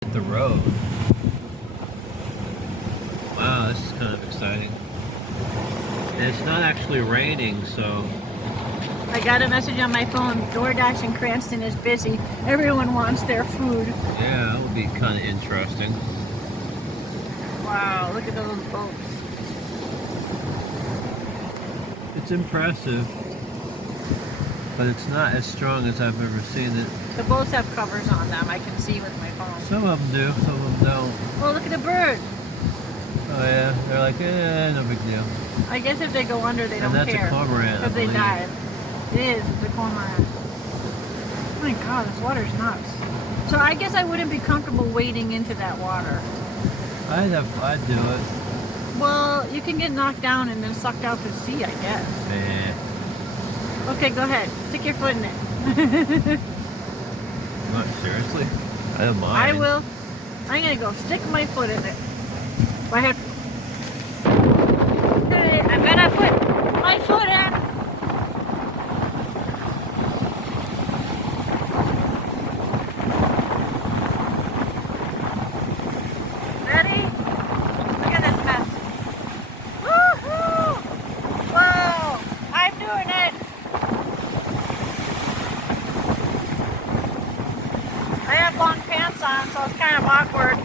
The road. Wow, this is kind of exciting. And it's not actually raining, so... I got a message on my phone. DoorDash in Cranston is busy. Everyone wants their food. Yeah, that would be kind of interesting. Wow, look at those boats. It's impressive, but it's not as strong as I've ever seen it. The boats have covers on them. I can see with my phone. Some of them do, some of them don't. Oh, look at the bird. Oh yeah, they're like, no big deal. I guess if they go under, they don't care. And that's a cormorant, if they dive. It is, it's a cormorant. Oh my god, this water's nuts. So I guess I wouldn't be comfortable wading into that water. I'd do it. Well, you can get knocked down and then sucked out to sea, I guess. Nah. Okay, go ahead. Stick your foot in it. What, seriously? I don't mind. I will. I'm gonna go stick my foot in it. I have. Okay, I'm gonna put my foot in. Ready? Look at this mess. Woohoo! Whoa! I'm doing it. I have long pants on, so it's kind of awkward.